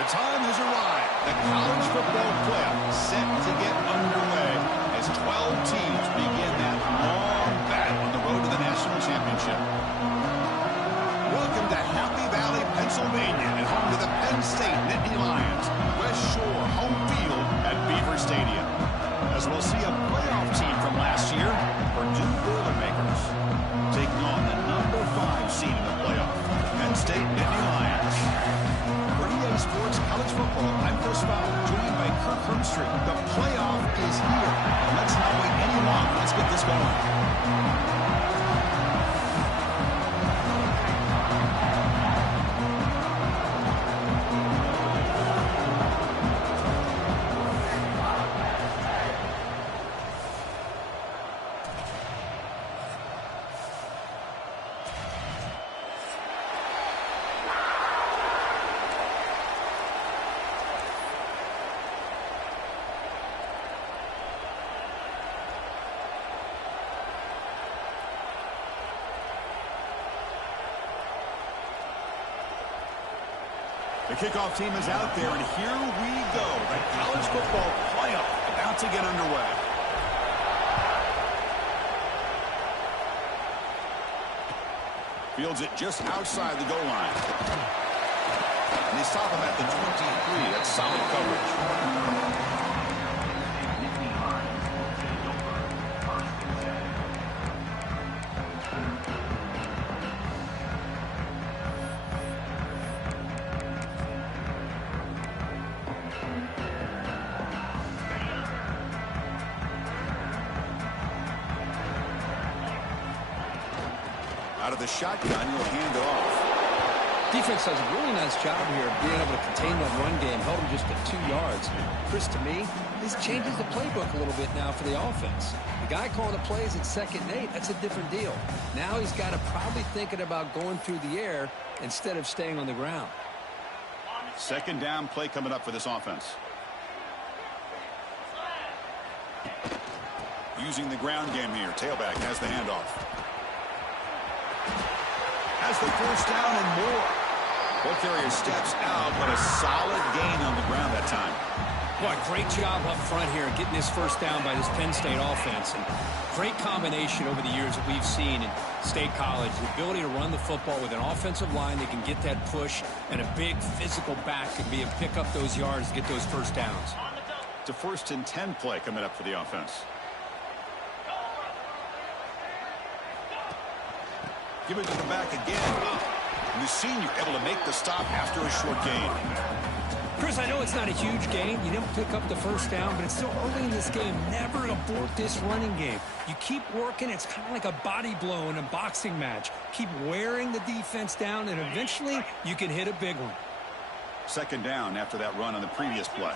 The time has arrived. The college football playoff set to get underway as 12 teams begin that long battle on the road to the national championship. Welcome to Happy Valley, Pennsylvania, and home to the Penn State Nittany Lions. West Shore home field at Beaver Stadium. As we'll see a playoff team from last year, Purdue Boilermakers, taking on the number 5 seed in the playoff, Penn State Nittany Lions. For EA Sports College Football, I'm Chris Fowler, joined by Kirk Hermstreet. The playoff is here. And let's not wait any longer. Let's get this going. The kickoff team is out there, and here we go. The college football playoff about to get underway. Fields it just outside the goal line. And they stop him at the 23. That's solid coverage. Out of the shotgun, he'll hand it off. Defense does a really nice job here of being able to contain that run game, held him just at 2 yards. Chris, to me, this changes the playbook a little bit now for the offense. The guy calling the plays at 2nd and 8, that's a different deal. Now he's got to probably thinking about going through the air instead of staying on the ground. 2nd down play coming up for this offense. Using the ground game here. Tailback has the handoff. Has the first down and more. Ball carrier steps out, but a solid gain on the ground that time. Boy, great job up front here getting this first down by this Penn State offense. And great combination over the years that we've seen in State College. The ability to run the football with an offensive line that can get that push, and a big physical back can be able to pick up those yards to get those first downs. It's a 1st and 10 play coming up for the offense. Give it to the back again. And the senior able to make the stop after a short gain. Chris, I know it's not a huge gain. You didn't pick up the first down, but it's still early in this game. Never abort this running game. You keep working. It's kind of like a body blow in a boxing match. Keep wearing the defense down, and eventually you can hit a big one. 2nd down after that run on the previous play.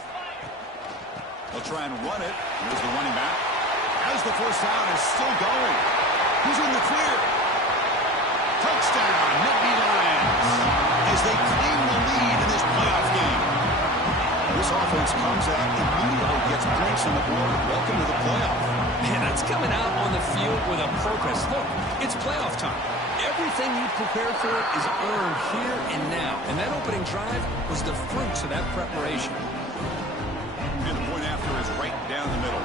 They'll try and run it. Here's the running back. As the first down is still going. He's in the clear. Touchdown, Nittany Lions, as they claim the lead in this playoff game. This offense comes out immediately, gets points on the board. Welcome to the playoff. Man, that's coming out on the field with a purpose. Look, it's playoff time. Everything you prepared for is earned here and now. And that opening drive was the fruits of that preparation. And the point after is right down the middle.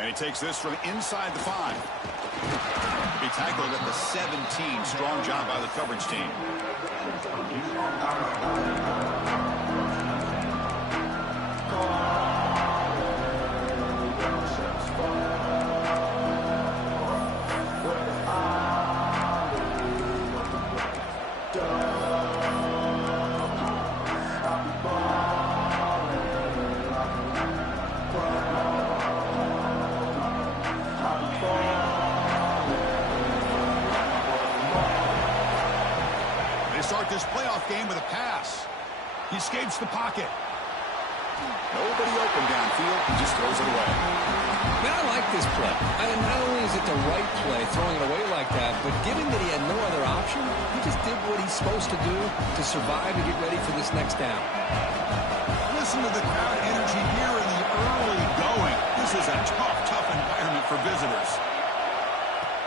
And he takes this from inside the 5. He tackled at the 17. Strong job by the coverage team. Start this playoff game with a pass. He escapes the pocket. Nobody open downfield. He just throws it away. Man, I like this play. Not only is it the right play, throwing it away like that, but given that he had no other option, he just did what he's supposed to do to survive and get ready for this next down. Listen to the crowd energy here in the early going. This is a tough environment.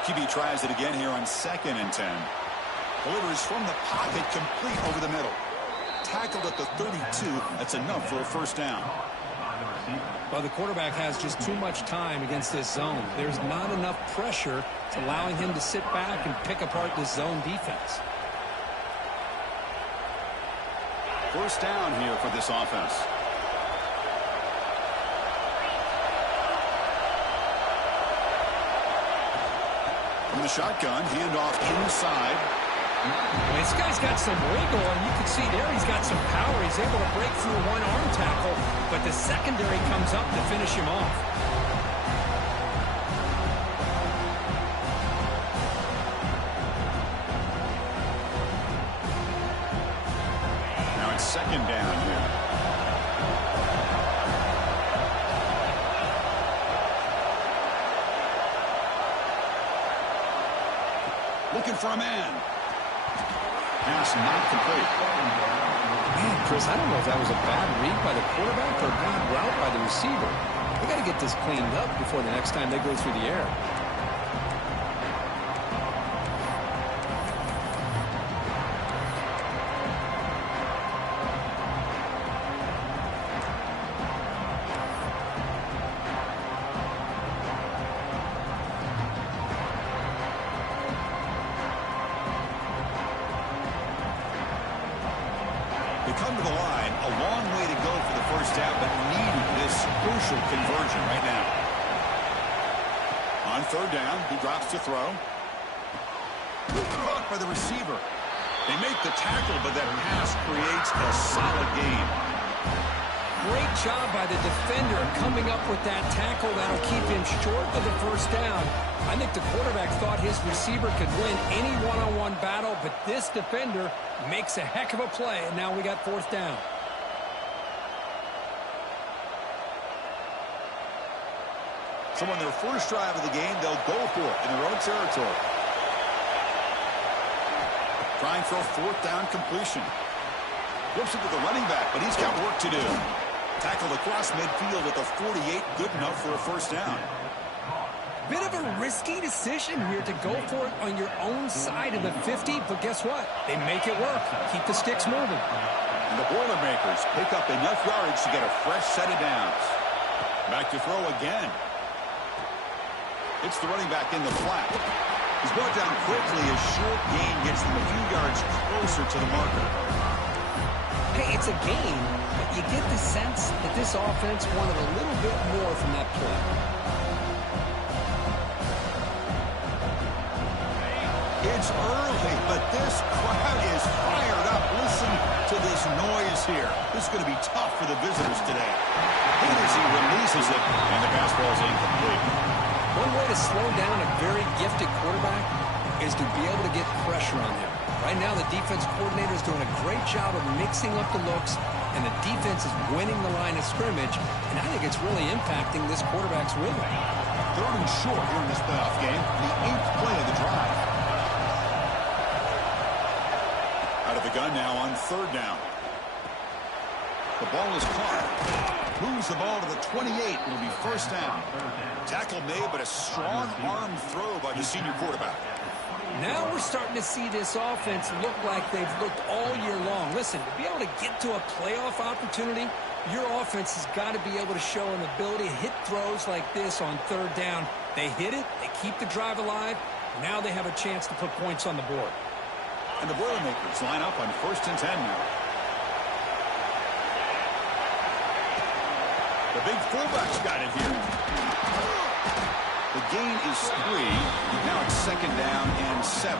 QB tries it again here on 2nd and 10. Delivers from the pocket, complete over the middle. Tackled at the 32. That's enough for a first down. Well, the quarterback has just too much time against this zone. There's not enough pressure. It's allowing him to sit back and pick apart this zone defense. First down here for this offense. From the shotgun, handoff inside. Well, this guy's got some wiggle, and you can see there he's got some power. He's able to break through one arm tackle, but the secondary comes up to finish him off. Now it's 2nd down here. Looking for a man. Pass not complete. Man, Chris, I don't know if that was a bad read by the quarterback or a bad route by the receiver. They got to get this cleaned up before the next time they go through the air. Come to the line, a long way to go for the first down, but needing this crucial conversion right now. On 3rd down, he drops to throw. Caught by the receiver. They make the tackle, but that pass creates a solid gain. Great job by the defender coming up with that tackle that'll keep him short of the first down. I think the quarterback thought his receiver could win any one-on-one battle, but this defender makes a heck of a play, and now we got 4th down. So on their first drive of the game, they'll go for it in their own territory. Trying for a 4th down completion. Flips it to the running back, but he's got work to do. Tackled across midfield at the 48, good enough for a first down. Bit of a risky decision here to go for it on your own side of the 50, but guess what? They make it work. Keep the sticks moving. And the Boilermakers pick up enough yards to get a fresh set of downs. Back to throw again. It's the running back in the flat. He's brought down quickly. A short gain gets them a few yards closer to the marker. Hey, it's a game, but you get the sense that this offense wanted a little bit more from that play. It's early, but this crowd is fired up. Listen to this noise here. This is going to be tough for the visitors today. And as he releases it, and the pass ball is incomplete. One way to slow down a very gifted quarterback is to be able to get pressure on him. Right now, the defense coordinator is doing a great job of mixing up the looks, and the defense is winning the line of scrimmage, and I think it's really impacting this quarterback's rhythm. 3rd and short here in this playoff game, the 8th play of the drive. Out of the gun now on 3rd down. The ball is caught. Moves the ball to the 28. It'll be first down. Tackle made, but a strong arm throw by the senior quarterback. Now we're starting to see this offense look like they've looked all year long. Listen, to be able to get to a playoff opportunity, your offense has got to be able to show an ability to hit throws like this on 3rd down. They hit it, they keep the drive alive, now they have a chance to put points on the board. And the Boilermakers line up on 1st and 10 now. The big fullback's got it here. The gain is 3. Now it's 2nd down and 7.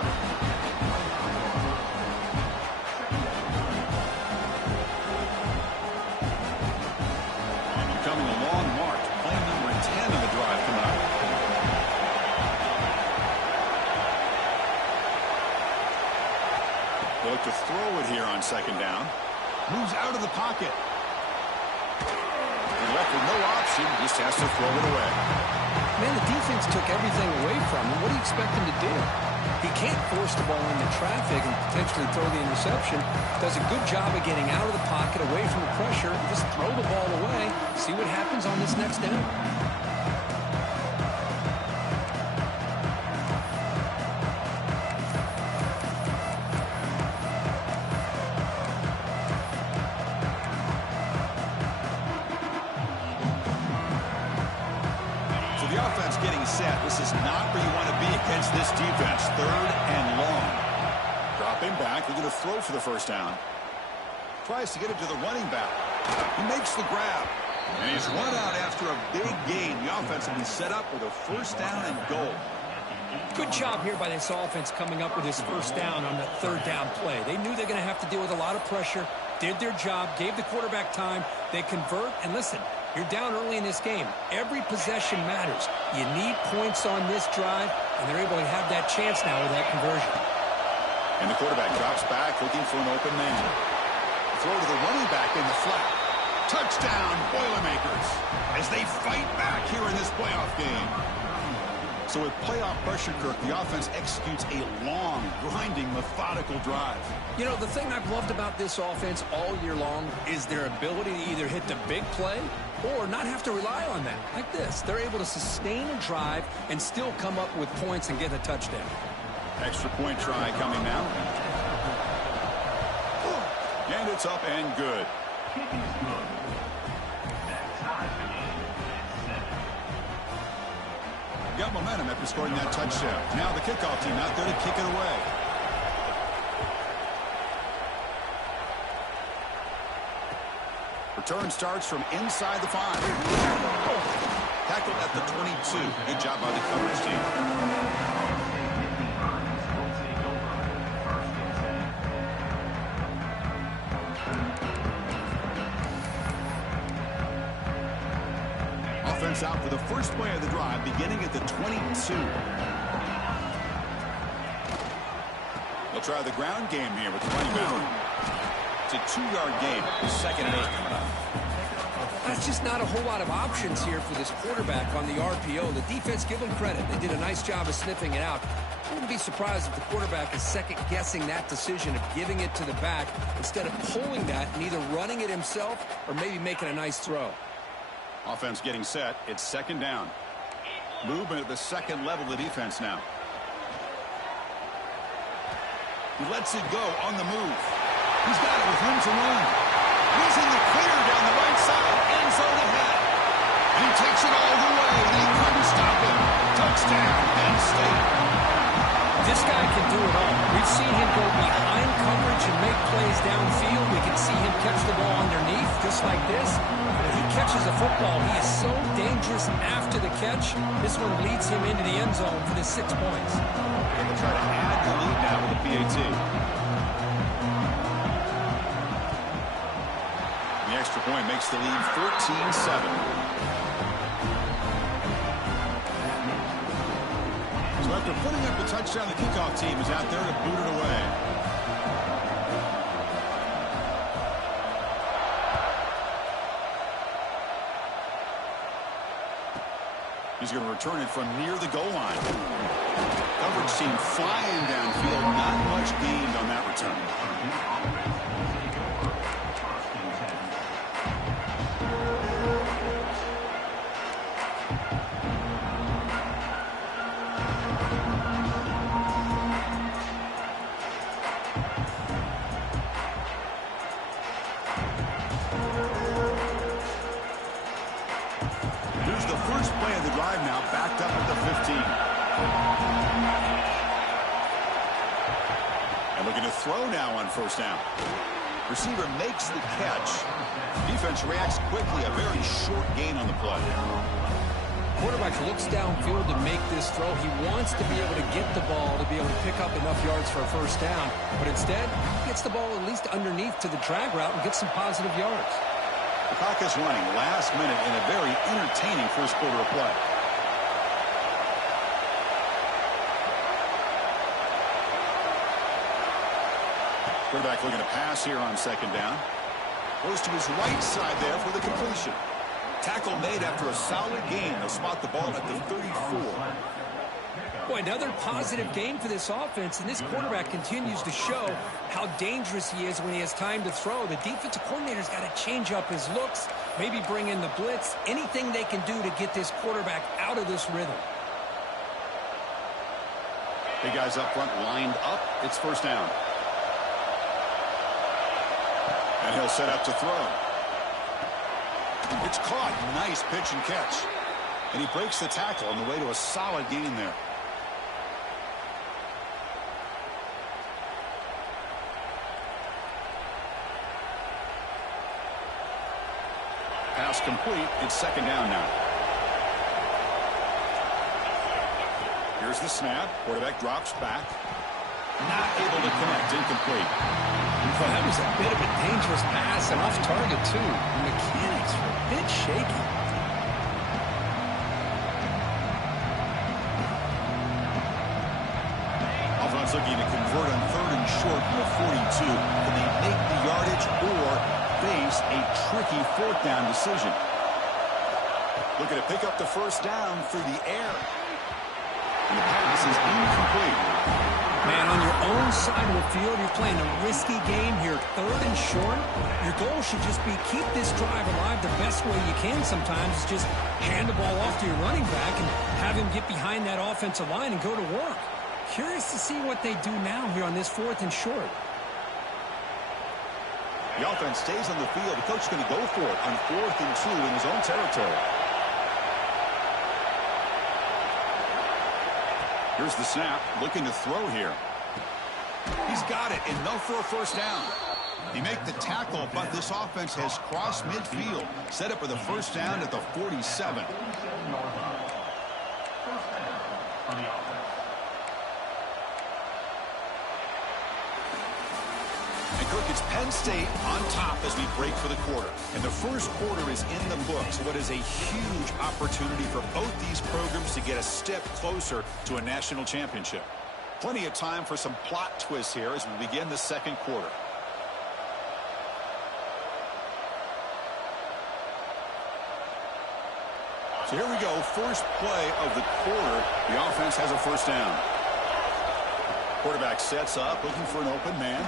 And becoming a long march. Play number 10 of the drive coming up. They look to throw it here on 2nd down. Moves out of the pocket. And left with no option, just has to throw it away. Man, the defense took everything away from him. What do you expect him to do? He can't force the ball into traffic and potentially throw the interception. Does a good job of getting out of the pocket, away from the pressure, and just throw the ball away. See what happens on this next down. getting set. This is not where you want to be against this defense. 3rd and long. Dropping back. They're going to throw for the first down. Tries to get it to the running back. He makes the grab. And he's run out after a big gain. The offense will be set up with a first down and goal. Good job here by this offense coming up with his first down on the 3rd down play. They knew they're going to have to deal with a lot of pressure, did their job, gave the quarterback time. They convert, and listen, you're down early in this game. Every possession matters. You need points on this drive, and they're able to have that chance now with that conversion. And the quarterback drops back looking for an open man. Throw to the running back in the flat. Touchdown, Boilermakers, as they fight back here in this playoff game. So with playoff pressure, Kirk, the offense executes a long, grinding, methodical drive. You know, the thing I've loved about this offense all year long is their ability to either hit the big play or not have to rely on that. Like this, they're able to sustain a drive and still come up with points and get a touchdown. Extra point try coming now. And it's up and good. Got momentum after scoring that touchdown. Now the kickoff team out there to kick it away. Return starts from inside the 5. Tackled at the 22. Good job by the coverage team. Offense out for the first play of the drive, beginning at the 22. They'll try the ground game here with the running back. It's a 2-yard gain. 2nd and 8 coming up. That's just not a whole lot of options here for this quarterback on the RPO. The defense, give them credit. They did a nice job of sniffing it out. I wouldn't be surprised if the quarterback is second-guessing that decision of giving it to the back instead of pulling that and either running it himself or maybe making a nice throw. Offense getting set. It's 2nd down. Movement at the 2nd level of the defense now. He lets it go on the move. He's got it with room to run. He's in the clear down the right side. End zone ahead. And he takes it all the way. And he couldn't stop him. Touchdown, Penn State. This guy can do it all. We've seen him go behind coverage and make plays downfield. We can see him catch the ball underneath just like this. When he catches a football, he is so dangerous after the catch. This one leads him into the end zone for the 6 points. And we'll try to add the lead now with the PAT. The extra point makes the lead 14-7. So after putting up the touchdown, the kickoff team is out there to boot it away. He's going to return it from near the goal line. Coverage team flying downfield. Not much gained on that return. Here's the first play of the drive now, backed up at the 15. And looking to throw now on 1st down. Receiver makes the catch. Defense reacts quickly. A very short gain on the play. Quarterback looks downfield to make this throw. He wants to be able to get the ball to be able to pick up enough yards for a 1st down. But instead, he gets the ball at least underneath to the drag route and gets some positive yards. The clock is running last minute in a very entertaining first quarter of play. Quarterback looking to pass here on 2nd down. Goes to his right side there for the completion. Tackle made after a solid gain. They'll spot the ball at the 34. Boy, another positive game for this offense, and this quarterback continues to show how dangerous he is when he has time to throw. The defensive coordinator's got to change up his looks, maybe bring in the blitz, anything they can do to get this quarterback out of this rhythm. Big guys up front lined up. It's 1st down. And he'll set up to throw. It's caught. Nice pitch and catch. And he breaks the tackle on the way to a solid gain there. Pass complete. It's second down now. Here's the snap. Quarterback drops back. Not able to connect. Incomplete. Well, that was a bit of a dangerous pass and off target, too. The mechanics were a bit shaky. Offense looking to convert on third and short from the 42. Can they make the yardage or face a tricky fourth down decision? Looking to pick up the first down through the air. And the pass is incomplete. Man, on your own side of the field, you're playing a risky game here, third and short. Your goal should just be keep this drive alive the best way you can sometimes. Is just hand the ball off to your running back and have him get behind that offensive line and go to work. Curious to see what they do now here on this fourth and short. The offense stays on the field. The coach is going to go for it on 4th and 2 in his own territory. Here's the snap, looking to throw here. He's got it, enough for a first down. He make the tackle, but this offense has crossed midfield. Set up for the first down at the 47. And Kirk, it's Penn State on top as we break for the quarter. And the first quarter is in the books. What is a huge opportunity for both these programs to get a step closer to a national championship. Plenty of time for some plot twists here as we begin the second quarter. So here we go, first play of the quarter. The offense has a first down. Quarterback sets up, looking for an open man.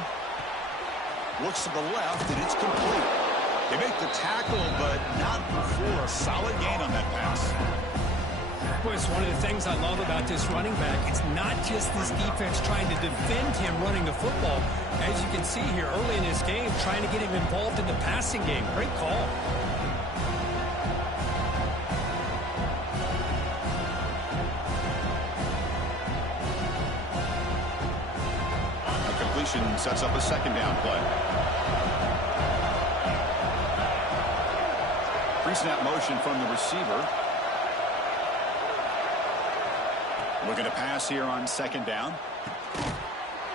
Looks to the left, and it's complete. They make the tackle, but not before a solid gain on that pass. Boy, it's one of the things I love about this running back. It's not just this defense trying to defend him running the football. As you can see here early in this game, trying to get him involved in the passing game. Great call. Sets up a second down play. Pre-snap motion from the receiver. Looking to pass here on second down.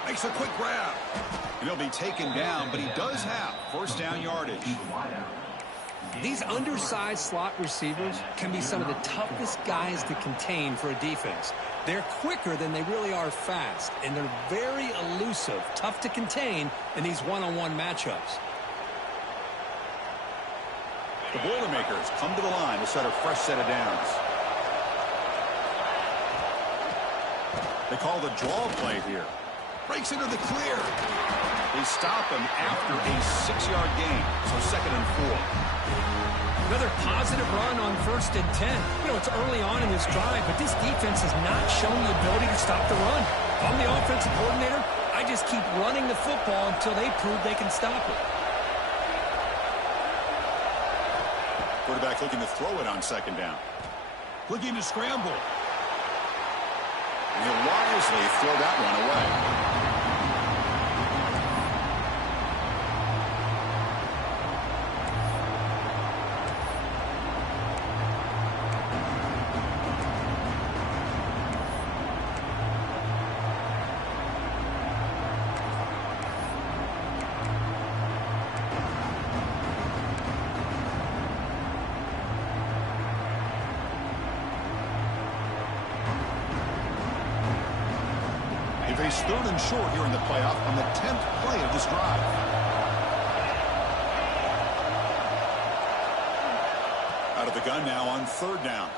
Makes a quick grab. And he'll be taken down, but he does have first down yardage. These undersized slot receivers can be some of the toughest guys to contain for a defense. They're quicker than they really are fast, and they're very elusive, tough to contain in these one-on-one matchups. The Boilermakers come to the line to set a fresh set of downs. They call the draw play here. Breaks into the clear. They stop him after a 6-yard gain, so second and 4. Another positive run on 1st and 10. You know, it's early on in this drive, but this defense has not shown the ability to stop the run. If I'm the offensive coordinator, I just keep running the football until they prove they can stop it. Quarterback looking to throw it on second down. Looking to scramble. And he'll wisely throw that one away. Face third and short here in the playoff on the 10th play of this drive. Out of the gun now on third down.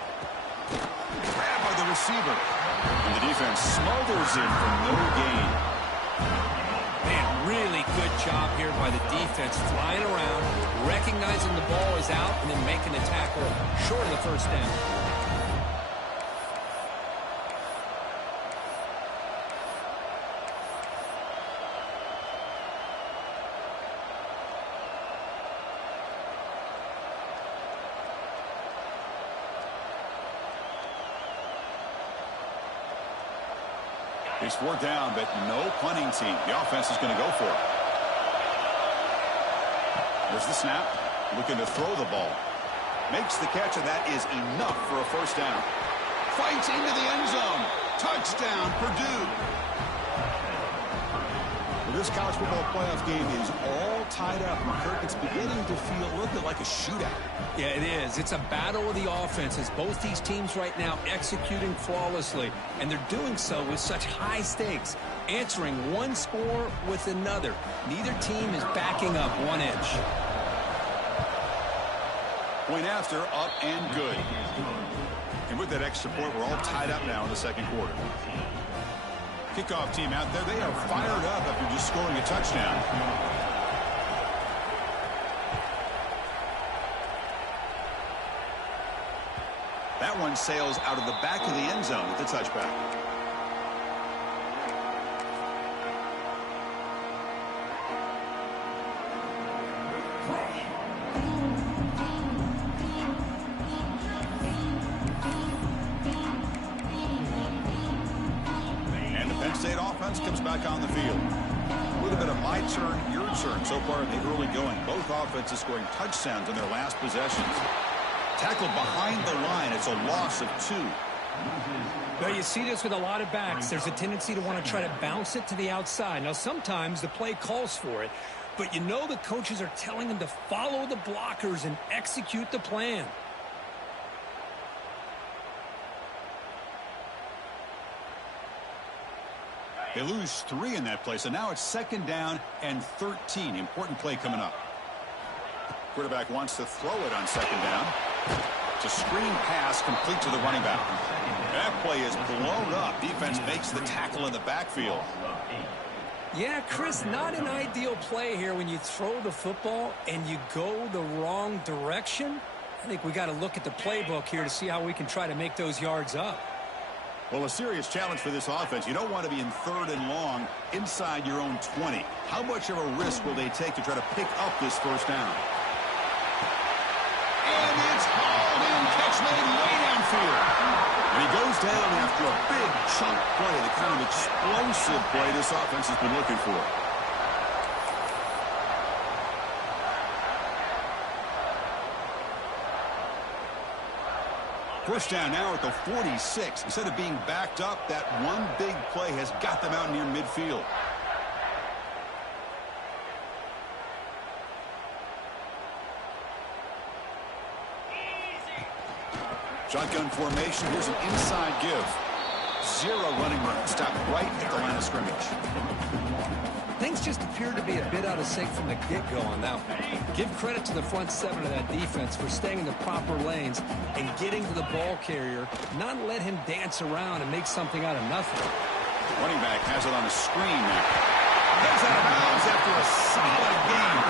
Grab by the receiver. And the defense smothers him for no gain. Man, really good job here by the defense, flying around, recognizing the ball is out, and then making the tackle short of the first down. It's 4th down, but no punting team. The offense is going to go for it. There's the snap. Looking to throw the ball. Makes the catch, and that is enough for a 1st down. Fights into the end zone. Touchdown, Purdue. Well, this college football playoff game is all tied up. Kirk, it's beginning to feel a little bit like a shootout. Yeah, it is. It's a battle of the offenses. Both these teams right now executing flawlessly, and they're doing so with such high stakes, answering one score with another. Neither team is backing up 1 inch. Point after, up and good. And with that extra point, we're all tied up now in the 2nd quarter. Kickoff team out there, they are fired up after just scoring a touchdown. That one sails out of the back of the end zone with the touchback. And the Penn State offense comes back on the field. A little bit of my turn, your turn so far in the early going. Both offenses scoring touchdowns in their last possessions. Tackled behind the line. It's a loss of 2. Well, you see this with a lot of backs. There's a tendency to want to try to bounce it to the outside. Now, sometimes the play calls for it, but you know the coaches are telling them to follow the blockers and execute the plan. They lose 3 in that play, so now it's 2nd down and 13. Important play coming up. Quarterback wants to throw it on 2nd down. It's a screen pass complete to the running back. That play is blown up. Defense makes the tackle in the backfield. Yeah, Chris, not an ideal play here when you throw the football and you go the wrong direction. I think we got to look at the playbook here to see how we can try to make those yards up. Well, a serious challenge for this offense. You don't want to be in 3rd and long inside your own 20. How much of a risk will they take to try to pick up this 1st down? And it's hauled in, catch made way downfield. And he goes down after a big chunk play, the kind of explosive play this offense has been looking for. First down now at the 46. Instead of being backed up, that one big play has got them out near midfield. Shotgun formation. Here's an inside give. 0 running room. Stopped right at the line of scrimmage. Things just appear to be a bit out of sync from the get-go on that one. Give credit to the front 7 of that defense for staying in the proper lanes and getting to the ball carrier, not let him dance around and make something out of nothing. Running back has it on a screen now. Goes out of bounds after a solid game.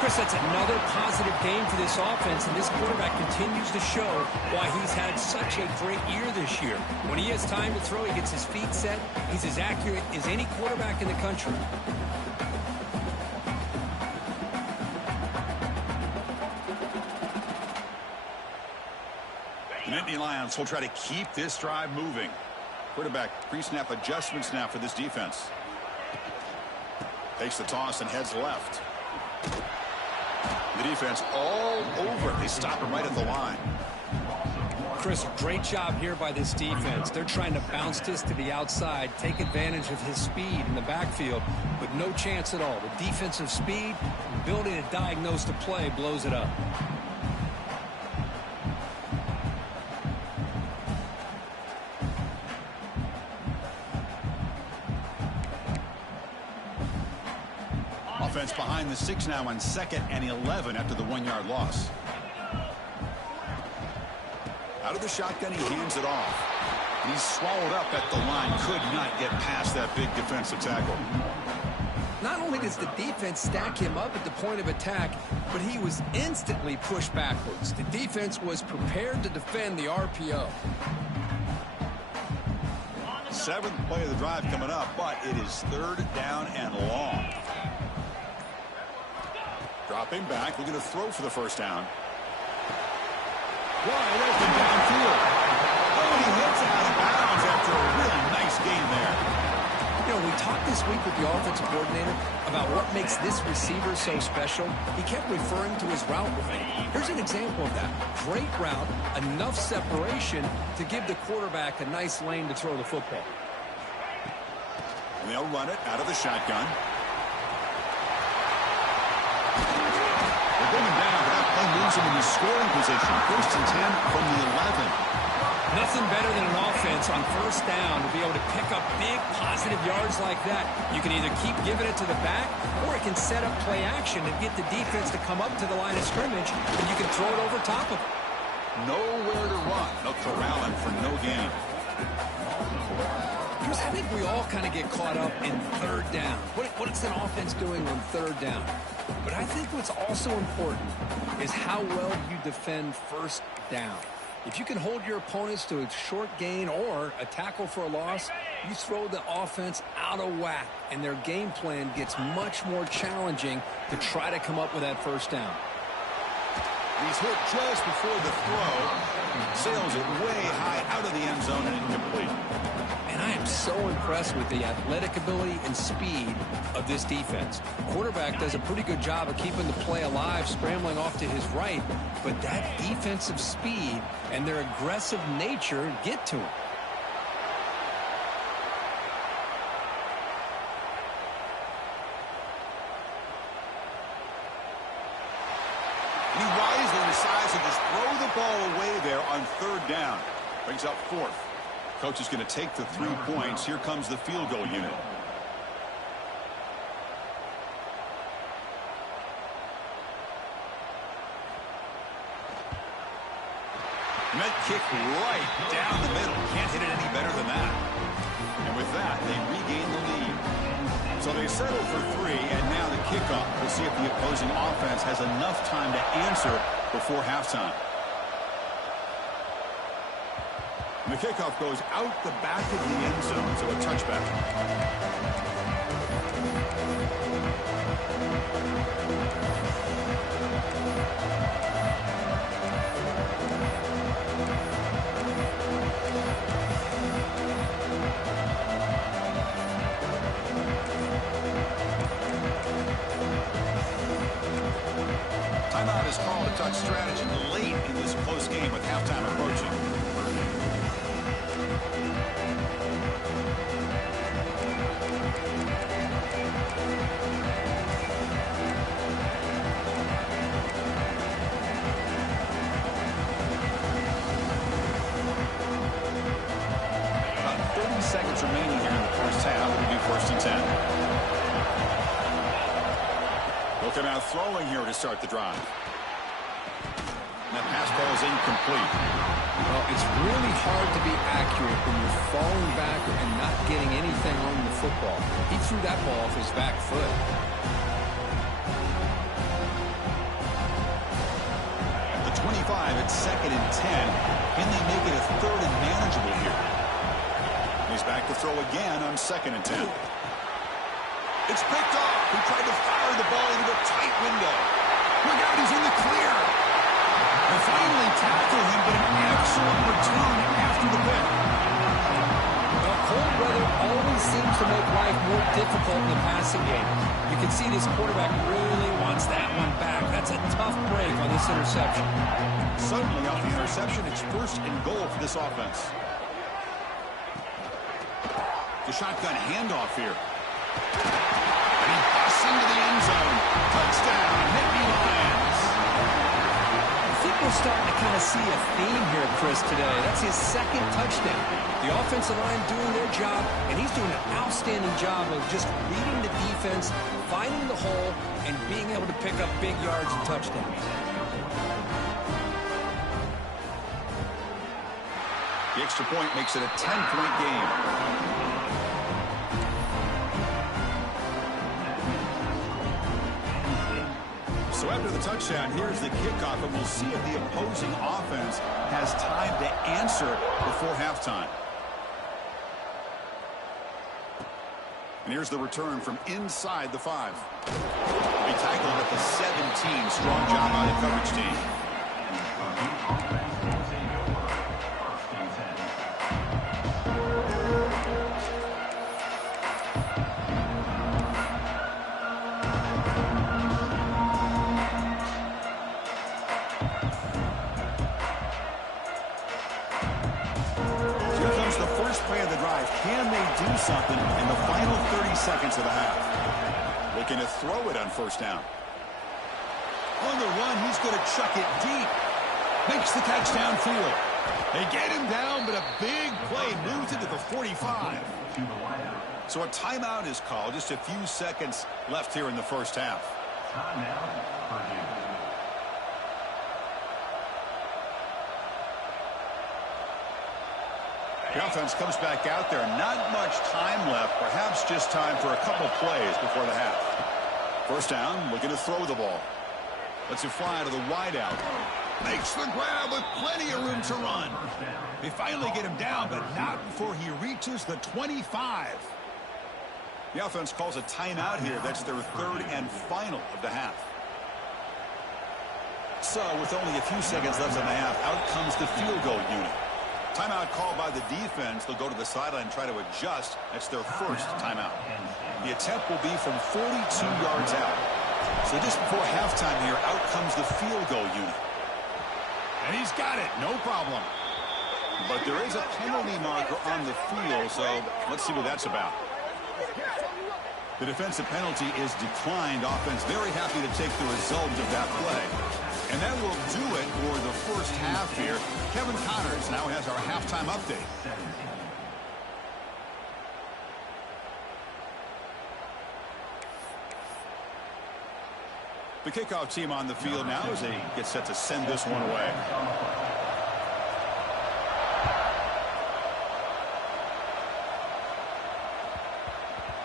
Chris, that's another positive game for this offense, and this quarterback continues to show why he's had such a great year this year. When he has time to throw, he gets his feet set. He's as accurate as any quarterback in the country. The Nittany Lions will try to keep this drive moving. Quarterback pre-snap adjustments now for this defense. Takes the toss and heads left. The defense all over it. They stop him right at the line. Chris, great job here by this defense. They're trying to bounce this to the outside, take advantage of his speed in the backfield, but no chance at all. The defensive speed, ability to diagnose the play, blows it up. Offense behind the 6 now on 2nd and 11 after the 1-yard loss. Out of the shotgun, he hands it off. And he's swallowed up at the line. Could not get past that big defensive tackle. Not only does the defense stack him up at the point of attack, but he was instantly pushed backwards. The defense was prepared to defend the RPO. 7th play of the drive coming up, but it is 3rd down and long. Dropping back, looking to throw for the 1st down. Wide open downfield. Oh, he hits out of bounds after a really nice game there. this week with the offensive coordinator about what makes this receiver so special, he kept referring to his route running. Here's an example of that. Great route, enough separation to give the quarterback a nice lane to throw the football. And they'll run it out of the shotgun. They're going down, but that play moves him into scoring position. 1st and 10 from the 11. Nothing better than an offense on 1st down to be able to pick up big positive yards like that. You can either keep giving it to the back, or it can set up play action and get the defense to come up to the line of scrimmage, and you can throw it over top of it. Nowhere to run. They'll corral him for no gain. Chris, I think we all kind of get caught up in 3rd down. What is an offense doing on 3rd down? But I think what's also important is how well you defend 1st down. If you can hold your opponents to a short gain or a tackle for a loss, you throw the offense out of whack, and their game plan gets much more challenging to try to come up with that 1st down. He's hit just before the throw. Sails it way high out of the end zone and incomplete. And I am so impressed with the athletic ability and speed of this defense. Quarterback does a pretty good job of keeping the play alive, scrambling off to his right, but that defensive speed and their aggressive nature get to him. He wisely decides to just throw the ball away there on 3rd down. Brings up 4th. Coach is going to take the 3 points. Here comes the field goal unit. And that kick right down the middle. Can't hit it any better than that. And with that, they regain the lead. So they settle for 3, and now the kickoff. We'll see if the opposing offense has enough time to answer before halftime. And the kickoff goes out the back of the end zone, so a touchback. Timeout is called to touch strategy late in this close game with halftime approaching. About 30 seconds remaining here in the 1st half. It'll be 1st and 10. Looking out throwing here to start the drive. And that pass ball is incomplete. Well, it's really hard to be accurate when you're falling back and not getting anything on the football. He threw that ball off his back foot. At the 25, it's 2nd and 10. Can they make it a 3rd and manageable here? He's back to throw again on 2nd and 10. It's picked off. He tried to fire the ball into a tight window. Look out, he's in the clear. They finally tackle him, but an excellent return after the pick. Well, cold weather always seems to make life more difficult in the passing game. You can see this quarterback really wants that one back. That's a tough break on this interception. Suddenly, off the interception, it's 1st and goal for this offense. The shotgun handoff here. And he busts into the end zone. Touchdown, Nittany Lions. I think we're starting to kind of see a theme here, Chris, today. That's his 2nd touchdown. The offensive line doing their job, and he's doing an outstanding job of just reading the defense, finding the hole, and being able to pick up big yards and touchdowns. The extra point makes it a 10-point game. So after the touchdown, here's the kickoff, and we'll see if the opposing offense has time to answer before halftime. And here's the return from inside the 5. He tackled at the 17. Strong job by the coverage team. play of the drive. Can they do something in the final 30 seconds of the half? Looking to throw it on first down. On the run, he's going to chuck it deep. Makes the catch downfield. They get him down, but a big play moves it to the 45. So a timeout is called. Just a few seconds left here in the first half. The offense comes back out there. Not much time left. Perhaps just time for a couple plays before the half. First down, looking to throw the ball. Lets it fly to the wideout. Makes the grab with plenty of room to run. They finally get him down, but not before he reaches the 25. The offense calls a timeout here. That's their third and final of the half. So with only a few seconds left in the half, out comes the field goal unit. Timeout called by the defense. They'll go to the sideline and try to adjust. That's their first timeout. The attempt will be from 42 yards out. So just before halftime here, out comes the field goal unit. And he's got it, no problem. But there is a penalty marker on the field, so let's see what that's about. The defensive penalty is declined. Offense very happy to take the result of that play. And that will do it for the first half here. Kevin Connors now has our halftime update. The kickoff team on the field now as they get set to send this one away.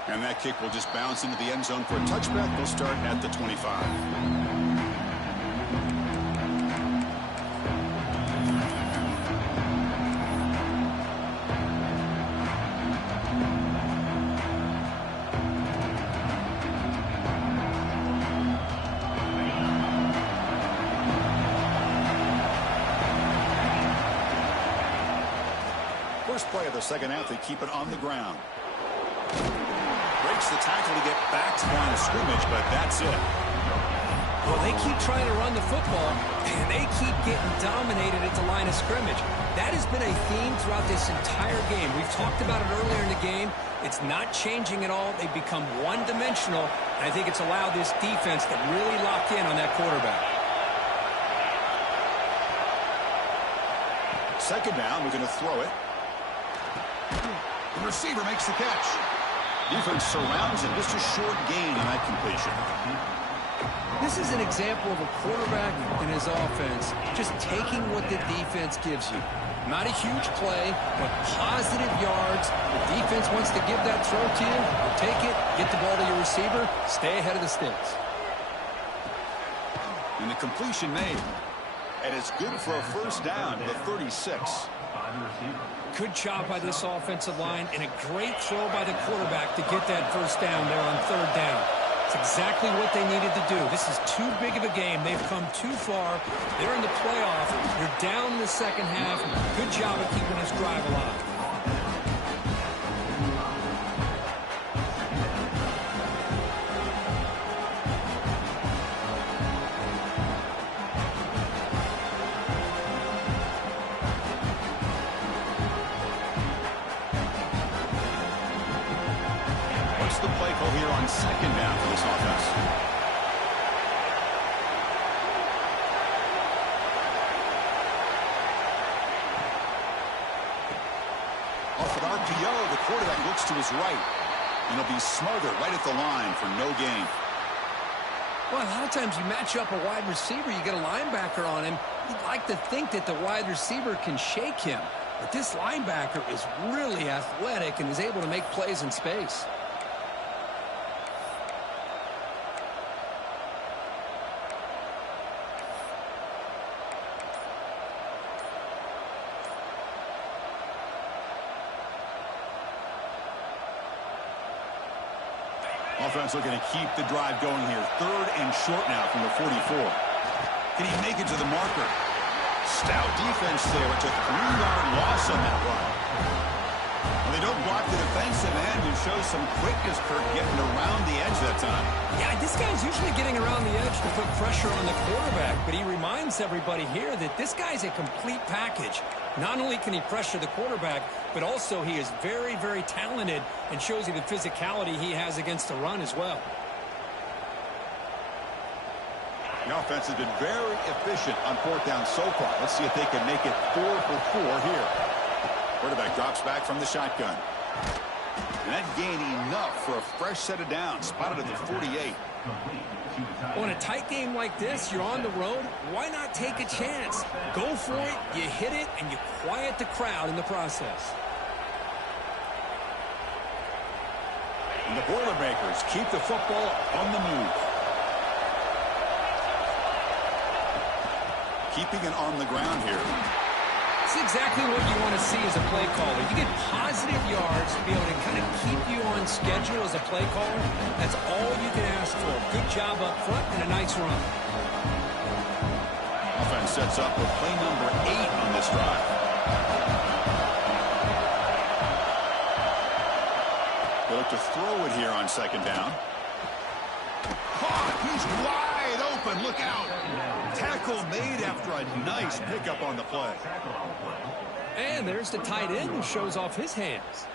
And that kick will just bounce into the end zone for a touchback. They'll start at the 25. First play of the second half, they keep it on the ground. Breaks the tackle to get back to the line of scrimmage, but that's it. Well, they keep trying to run the football, and they keep getting dominated at the line of scrimmage. That has been a theme throughout this entire game. We've talked about it earlier in the game. It's not changing at all. They've become one-dimensional, and I think it's allowed this defense to really lock in on that quarterback. Second down, we're going to throw it. The receiver makes the catch. Defense surrounds him. Just a short gain on that completion. This is an example of a quarterback and his offense just taking what the defense gives you. Not a huge play, but positive yards. The defense wants to give that throw to you. You take it, get the ball to your receiver, stay ahead of the sticks. And the completion made. And it's good for a first down to the 36. Good job by this offensive line and a great throw by the quarterback to get that first down there on third down. It's exactly what they needed to do. This is too big of a game. They've come too far. They're in the playoff. They're down in the second half. Good job of keeping this drive alive. The play call here on second down for this offense. Off an RPO, the quarterback looks to his right. And he'll be smothered right at the line for no gain. Well, a lot of times you match up a wide receiver, you get a linebacker on him. You'd like to think that the wide receiver can shake him. But this linebacker is really athletic and is able to make plays in space. Offense looking to keep the drive going here. Third and short now from the 44. Can he make it to the marker? Stout defense there. It's a 3-yard loss on that run. Well, they don't block the defensive end and show some quickness, Kirk, getting around the edge that time. Yeah, this guy's usually getting around the edge to put pressure on the quarterback, but he reminds everybody here that this guy's a complete package. Not only can he pressure the quarterback, but also he is very, very talented and shows you the physicality he has against the run as well. The offense has been very efficient on fourth down so far. Let's see if they can make it 4 for 4 here. Quarterback drops back from the shotgun. And that gained enough for a fresh set of downs. Spotted at the 48. On a tight game like this, you're on the road. Why not take a chance? Go for it, you hit it, and you quiet the crowd in the process. And the Boilermakers keep the football on the move. Keeping it on the ground here. It's exactly what you want to see as a play caller. You get positive yards to be able to kind of keep you on schedule as a play caller. That's all you can ask for. Good job up front and a nice run. Offense sets up with play number 8 on this drive. They look to throw it here on second down. Caught! He's wide open. Look out. Tackle made after a nice pickup on the play. And there's the tight end who shows off his hands.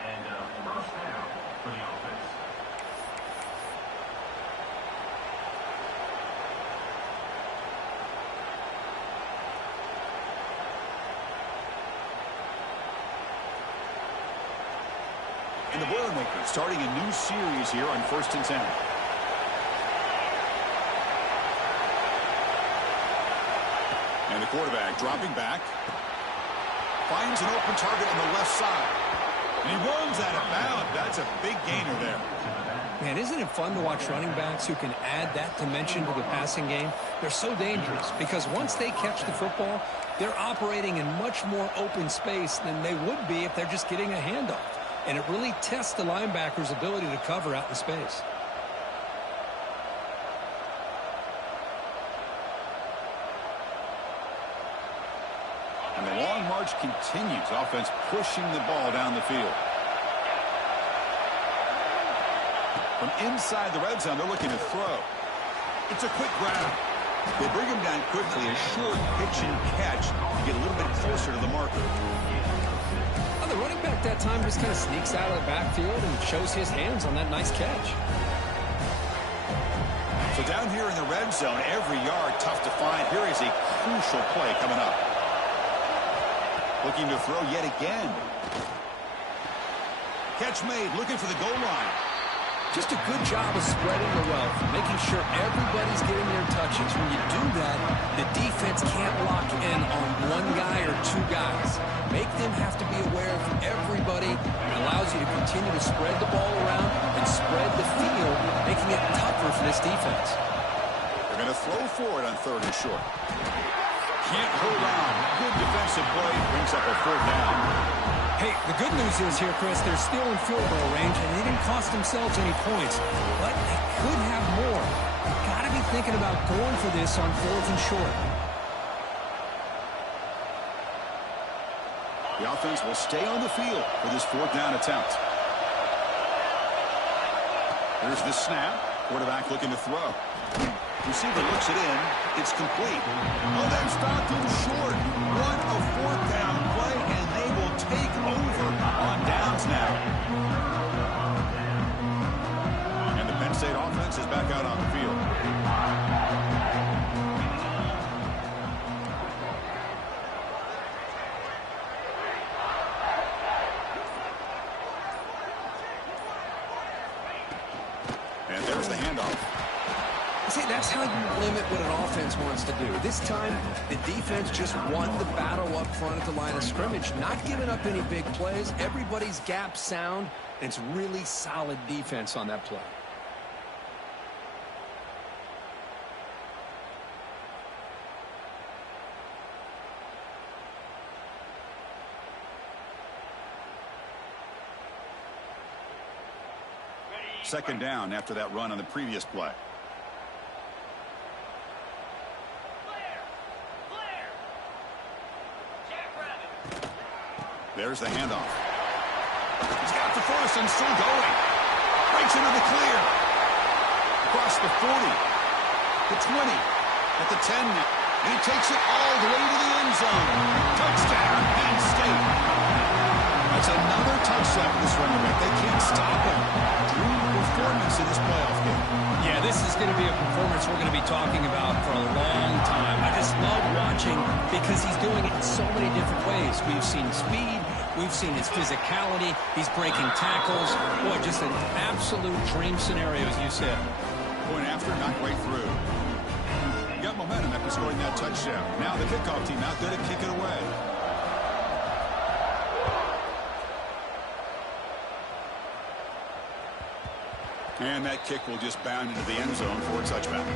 And the Boilermakers starting a new series here on 1st and 10. And the quarterback dropping back. Finds an open target on the left side. And he runs out of bounds. That's a big gainer there. Man, isn't it fun to watch running backs who can add that dimension to the passing game? They're so dangerous because once they catch the football, they're operating in much more open space than they would be if they're just getting a handoff. And it really tests the linebacker's ability to cover out in space. And the long march continues. Offense pushing the ball down the field. From inside the red zone, they're looking to throw. It's a quick grab. They bring him down quickly. A short pitch and catch to get a little bit closer to the marker. The running back that time just kind of sneaks out of the backfield and shows his hands on that nice catch. So down here in the red zone, every yard tough to find. Here is a crucial play coming up. Looking to throw yet again. Catch made, looking for the goal line. Just a good job of spreading the wealth, making sure everybody's getting their touches. When you do that, the defense can't lock in on one guy or two guys. Make them have to be aware of everybody. It allows you to continue to spread the ball around and spread the field, making it tougher for this defense. They're going to throw forward on 3rd and short. Can't hold on. Good defensive play. Brings up a 4th down. Hey, the good news is here, Chris, they're still in field goal range, and they didn't cost themselves any points. But they could have more. You've got to be thinking about going for this on 4th and short. The offense will stay on the field for this 4th down attempt. Here's the snap. Quarterback looking to throw. Receiver looks it in. It's complete. Oh, they've stopped him short. What a 4th down play, and they will take over on downs now. And the Penn State offense is back out on the field. And there's the handoff. See, that's how you limit what an offense wants to do. This time, the defense just won the battle up front at the line of scrimmage, not giving up any big plays. Everybody's gap sound, and it's really solid defense on that play. Second down after that run on the previous play. There's the handoff. He's got the first and still going. Breaks into the clear. Across the 40. The 20. At the 10 now. And he takes it all the way to the end zone. Touchdown, Penn State. a performance we're going to be talking about for a long time. I just love watching because he's doing it in so many different ways. We've seen speed. We've seen his physicality. He's breaking tackles. Boy, just an absolute dream scenario, as you said. Point after, not right through. You got momentum after scoring that touchdown. Now the kickoff team out there to kick it away. And that kick will just bound into the end zone for a touchback.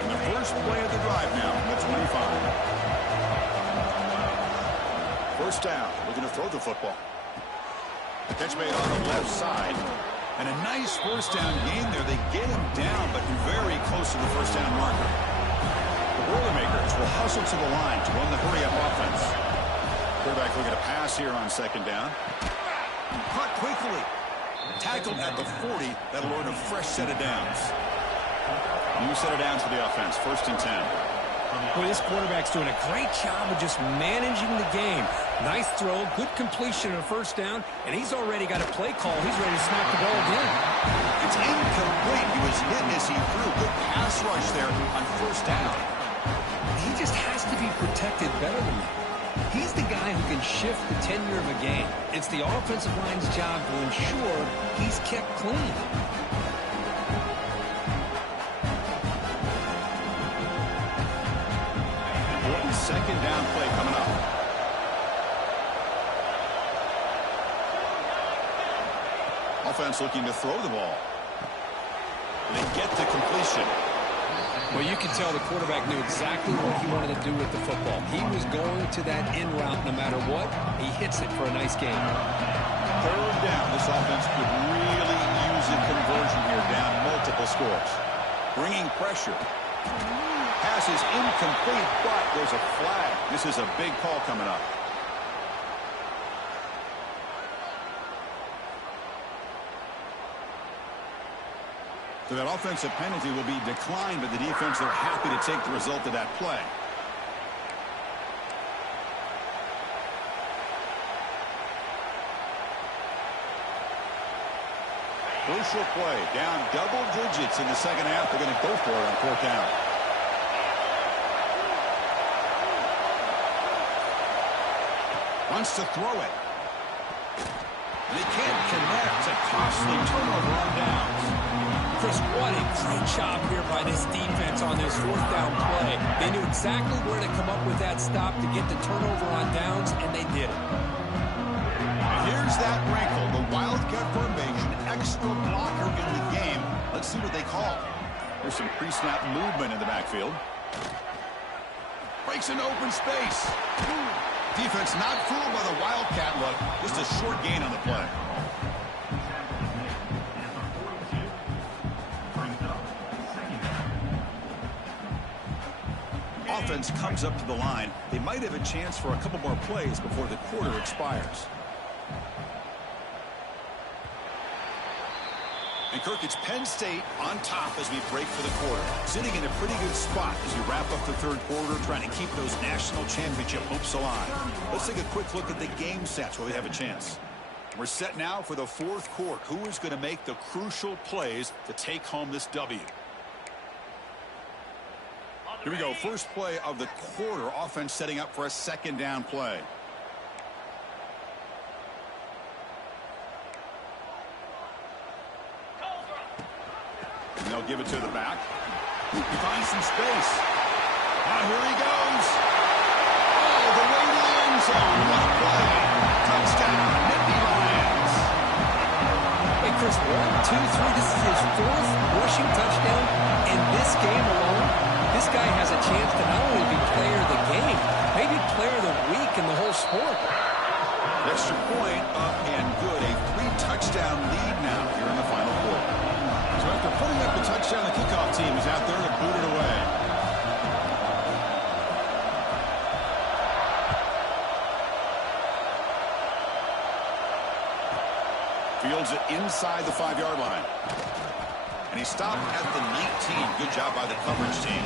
And the first play of the drive now from the 25. First down, looking to throw the football. Catch made on the left side. And a nice first down gain there. They get him down, but very close to the first down marker. The Boilermakers will hustle to the line to run the hurry-up offense. Quarterback looking to pass here on second down. Caught quickly. Tackled at the 40. That'll earn a fresh set of downs. New set of downs for the offense. First and 10. Boy, this quarterback's doing a great job of just managing the game. Nice throw, good completion on a first down, and he's already got a play call. He's ready to snap the ball again. It's incomplete. He was hit as he threw. Good pass rush there on first down. He just has to be protected better than that. He's the guy who can shift the tenure of a game. It's the offensive line's job to ensure he's kept clean. Second down play coming up. Offense looking to throw the ball. They get the completion. Well, you can tell the quarterback knew exactly what he wanted to do with the football. He was going to that in route no matter what. He hits it for a nice game. Third down. This offense could really use a conversion here, down multiple scores. Bringing pressure. Pass is incomplete, but there's a flag. This is a big call coming up. So that offensive penalty will be declined by the defense. They're happy to take the result of that play. Crucial play. Down double digits in the second half. They're going to go for it on fourth down. Wants to throw it. And he can't connect. A costly turnover on downs. Chris, what a great job here by this defense on this fourth down play. They knew exactly where to come up with that stop to get the turnover on downs, and they did it. And here's that wrinkle. The Wildcat formation, extra blocker in the game. Let's see what they call. There's some pre-snap movement in the backfield. Breaks into open space. Defense not fooled by the Wildcat look. Just a short gain on the play. Offense comes up to the line. They might have a chance for a couple more plays before the quarter expires. And Kirk, it's Penn State on top as we break for the quarter. Sitting in a pretty good spot as we wrap up the third quarter, trying to keep those national championship hopes alive. Let's take a quick look at the game stats where we have a chance. We're set now for the fourth quarter. Who is going to make the crucial plays to take home this W? Here we go. First play of the quarter. Offense setting up for a second down play. And they'll give it to the back. He finds some space. Now here he goes. Oh, the way to the end zone. What a play. Touchdown, Nittany Lions. Hey, Chris, 1, 2, 3. This is his fourth rushing touchdown in this game alone. This guy has a chance to not only be player of the game, maybe player of the week in the whole sport. Extra point up and good. A 3-touchdown lead now here in the final quarter. So after putting up the touchdown, the kickoff team is out there to boot it away. Fields it inside the 5-yard line. And he stopped at the 19. Good job by the coverage team.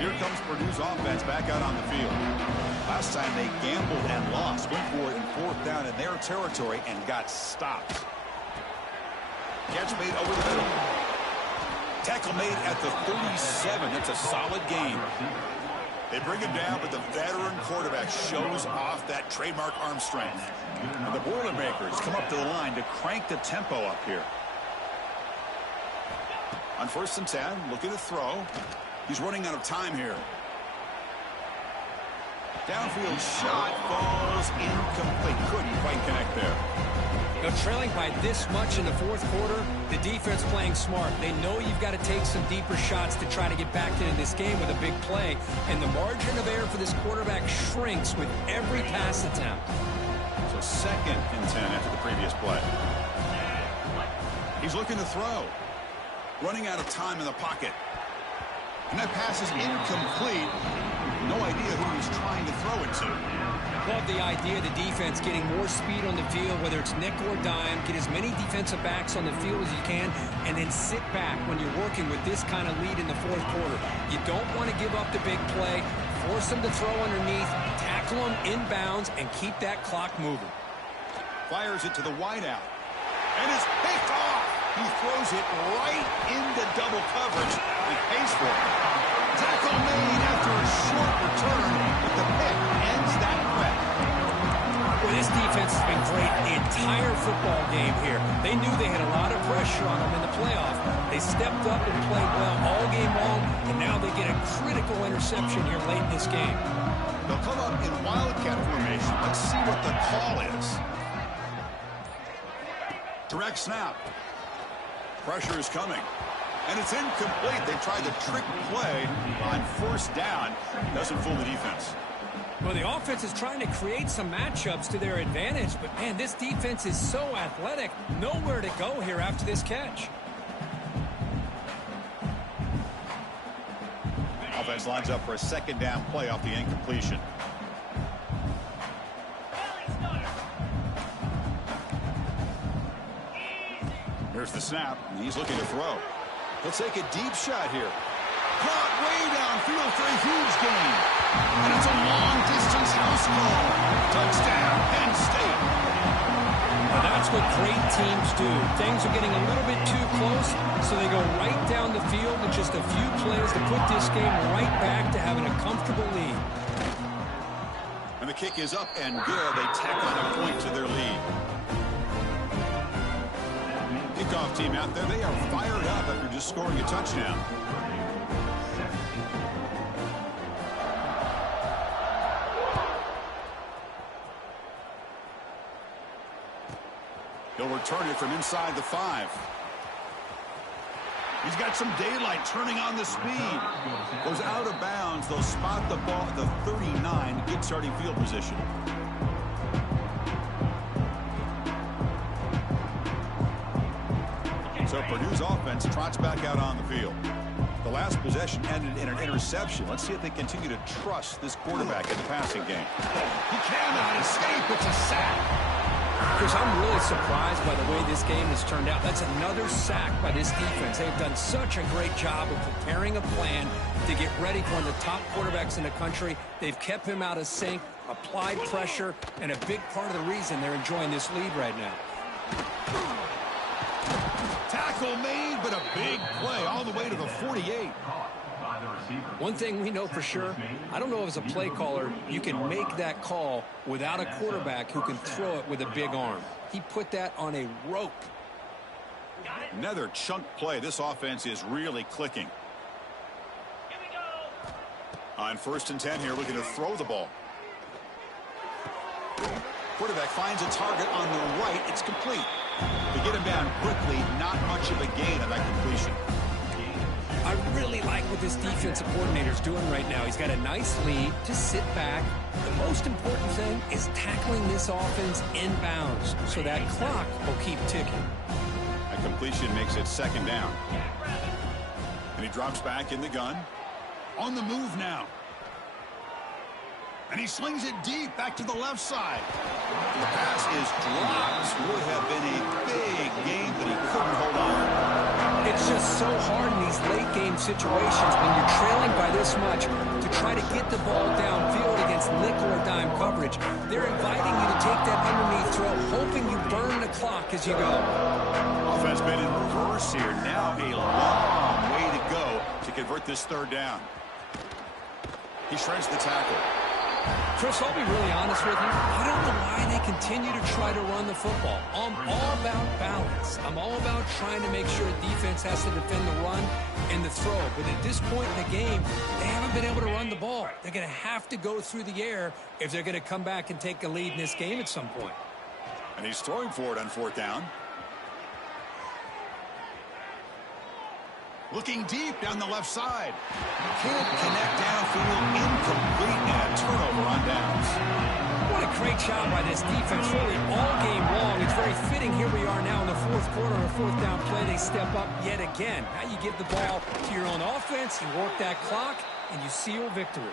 Here comes Purdue's offense back out on the field. Last time they gambled and lost. Went for it in 4th down in their territory and got stopped. Catch made over the middle. Tackle made at the 37. That's a solid gain. They bring him down, but the veteran quarterback shows off that trademark arm strength. And the Boilermakers come up to the line to crank the tempo up here. On 1st and 10, looking to throw. He's running out of time here. Downfield shot falls incomplete. Couldn't quite connect there. Trailing by this much in the 4th quarter, the defense playing smart. They know you've got to take some deeper shots to try to get back into this game with a big play. And the margin of error for this quarterback shrinks with every pass attempt. So 2nd and 10 after the previous play. He's looking to throw. Running out of time in the pocket. And that pass is incomplete. No idea who he's trying to throw it to. Love the idea of the defense getting more speed on the field, whether it's nickel or dime. Get as many defensive backs on the field as you can, and then sit back when you're working with this kind of lead in the 4th quarter. You don't want to give up the big play. Force them to throw underneath, tackle them inbounds, and keep that clock moving. Fires it to the wideout. And it's picked off. He throws it right into double coverage and pays for it. Tackle made after a short return, but the pick ends that threat. Well, this defense has been great the entire football game here. They knew they had a lot of pressure on them in the playoff. They stepped up and played well all game long, and now they get a critical interception here late in this game. They'll come up in wildcat formation. Let's see what the call is. Direct snap. Pressure is coming. And it's incomplete. They tried the trick play on 1st down. Doesn't fool the defense. Well, the offense is trying to create some matchups to their advantage, but, man, this defense is so athletic. Nowhere to go here after this catch. Offense lines up for a 2nd down play off the incompletion. Here's the snap, and he's looking to throw. He'll take a deep shot here. Caught way downfield for a huge gain. And it's a long-distance house call. Touchdown, Penn State. Well, that's what great teams do. Things are getting a little bit too close, so they go right down the field with just a few plays to put this game right back to having a comfortable lead. And the kick is up and good. They tack on a point to their lead. Kickoff team out there, they are fired up after just scoring a touchdown. He'll return it from inside the 5. He's got some daylight turning on the speed. Goes out of bounds. They'll spot the ball at the 39 to get starting field position. So Purdue's offense trots back out on the field. The last possession ended in an interception. Let's see if they continue to trust this quarterback in the passing game. He cannot escape. It's a sack. Chris, I'm really surprised by the way this game has turned out. That's another sack by this defense. They've done such a great job of preparing a plan to get ready for one of the top quarterbacks in the country. They've kept him out of sync, applied pressure, and a big part of the reason they're enjoying this lead right now. Tackle made, but a big play all the way to the 48. One thing we know for sure, I don't know as a play caller, you can make that call without a quarterback who can throw it with a big arm. He put that on a rope. Another chunk play. This offense is really clicking. On 1st and 10 here, looking to throw the ball. Quarterback finds a target on the right. It's complete. To get him down quickly, not much of a gain on that completion. I really like what this defensive coordinator is doing right now. He's got a nice lead. Just sit back. The most important thing is tackling this offense inbounds so that clock will keep ticking. A completion makes it 2nd down. And he drops back in the gun. On the move now. And he slings it deep back to the left side. The pass is dropped. Would have been a big gain, but he couldn't hold on. It's just so hard in these late-game situations when you're trailing by this much to try to get the ball downfield against nickel or dime coverage. They're inviting you to take that underneath throw, hoping you burn the clock as you go. Offense been in reverse here. Now a long way to go to convert this third down. He shreds the tackle. Chris, I'll be really honest with you. I don't know why they continue to try to run the football. I'm all about balance. I'm all about trying to make sure defense has to defend the run and the throw. But at this point in the game, they haven't been able to run the ball. They're going to have to go through the air if they're going to come back and take a lead in this game at some point. And he's throwing for it on fourth down. Looking deep down the left side. Can't connect downfield. Incomplete, and a turnover on downs. What a great job by this defense really all game long. It's very fitting here we are now in the fourth quarter. On a fourth down play, they step up yet again. Now you give the ball to your own offense, you work that clock, and you seal victory.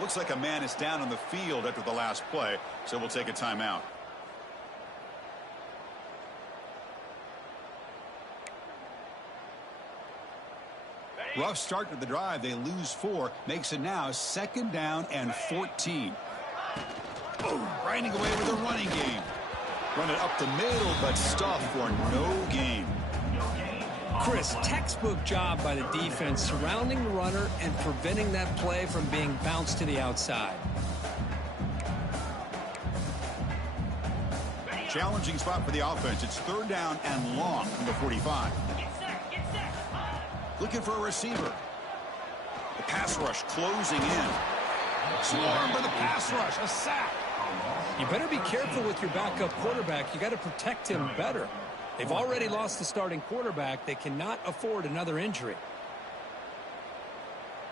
Looks like a man is down on the field after the last play, so we'll take a timeout. Rough start to the drive. They lose 4. Makes it now 2nd down and 14. Oh, grinding away with a running game. Run it up the middle, but stuff for no gain. Chris, textbook job by the defense surrounding the runner and preventing that play from being bounced to the outside. Challenging spot for the offense. It's 3rd down and long from the 45. Looking for a receiver. The pass rush closing in. Swarmed by the pass rush. A sack. You better be careful with your backup quarterback. You got to protect him better. They've already lost the starting quarterback. They cannot afford another injury.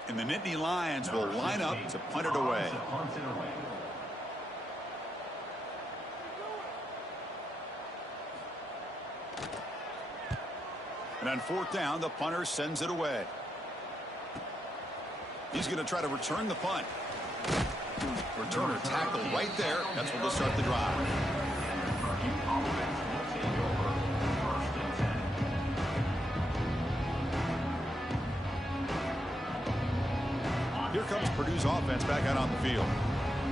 And the Nittany Lions will line up to punt it away. And on 4th down, the punter sends it away. He's going to try to return the punt. Returner tackle right there. That's what will start the drive. Here comes Purdue's offense back out on the field.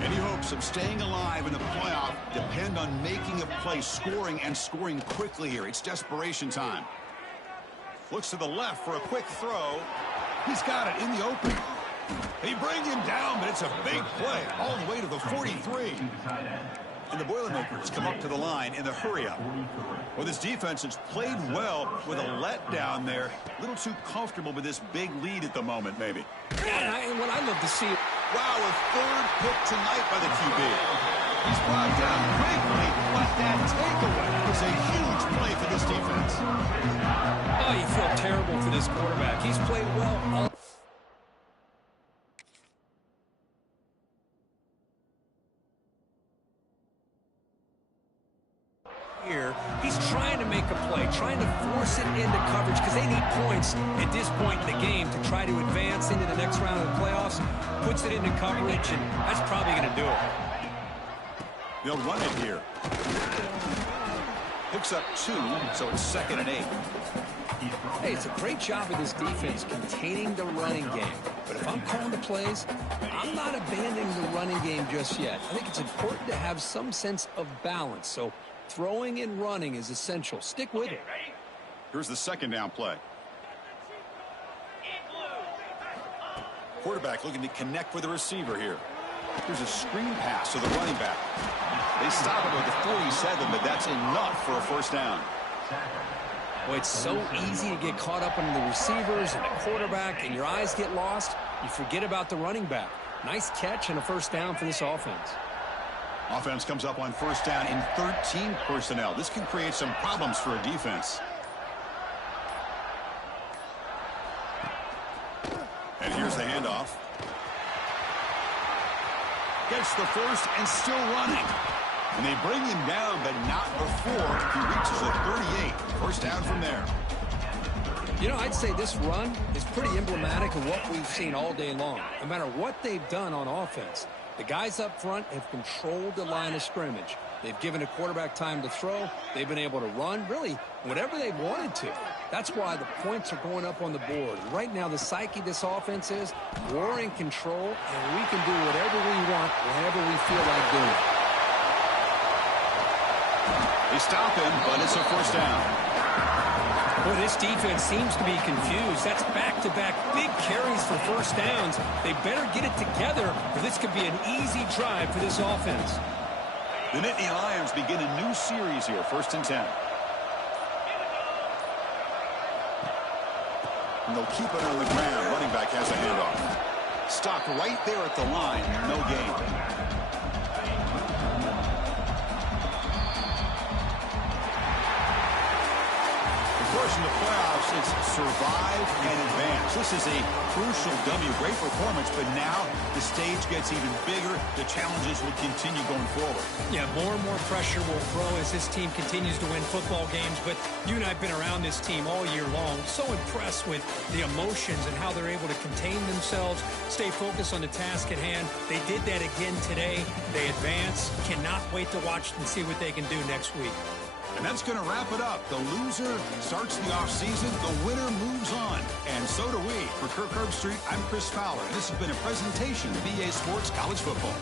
Any hopes of staying alive in the playoff depend on making a play, scoring, and scoring quickly here. It's desperation time. Looks to the left for a quick throw. He's got it in the open. They bring him down, but it's a big play all the way to the 43. And the Boilermakers come up to the line in the hurry-up. Well, this defense has played well with a letdown there. A little too comfortable with this big lead at the moment, maybe. Yeah, and what I love to see... Wow, a 3rd pick tonight by the QB. He's brought down quickly, but that takeaway was a huge play for this defense. Oh, you feel terrible for this quarterback. He's played well all... here. He's trying to make a play, trying to force it into coverage because they need points at this point in the game to try to advance into the next round of the playoffs. Puts it into coverage, and that's probably going to do it. They'll run it here. Picks up 2, so it's 2nd and 8. Hey, it's a great job of this defense containing the running game. But if I'm calling the plays, I'm not abandoning the running game just yet. I think it's important to have some sense of balance. So throwing and running is essential. Stick with it. Here's the 2nd down play. Quarterback looking to connect with the receiver here. Here's a screen pass to the running back. They stop him at the 47, but that's enough for a 1st down. Well, it's so easy to get caught up in the receivers and the quarterback, and your eyes get lost. You forget about the running back. Nice catch and a 1st down for this offense. Offense comes up on 1st down in 13 personnel. This can create some problems for a defense. And here's the handoff. Gets the 1st and still running. And they bring him down, but not before he reaches the 38. 1st down from there. You know, I'd say this run is pretty emblematic of what we've seen all day long. No matter what they've done on offense, the guys up front have controlled the line of scrimmage. They've given a quarterback time to throw. They've been able to run, really, whatever they wanted to. That's why the points are going up on the board. Right now, the psyche of this offense is we're in control, and we can do whatever we want, whenever we feel like doing it. They stop him, but it's a first down. Well, this defense seems to be confused. That's back-to-back big carries for first downs. They better get it together, or this could be an easy drive for this offense. The Nittany Lions begin a new series here, 1st and 10. And they'll keep it on the ground. Running back has a handoff. Stopped right there at the line. No gain. Of course, in the playoffs, it's survive and advance. This is a crucial W. Great performance, but now the stage gets even bigger. The challenges will continue going forward. Yeah, more and more pressure will grow as this team continues to win football games. But you and I have been around this team all year long. So impressed with the emotions and how they're able to contain themselves, stay focused on the task at hand. They did that again today. They advance. Cannot wait to watch and see what they can do next week. And that's going to wrap it up. The loser starts the offseason. The winner moves on. And so do we. For Kirk Herbstreit, I'm Chris Fowler. This has been a presentation of EA Sports College Football.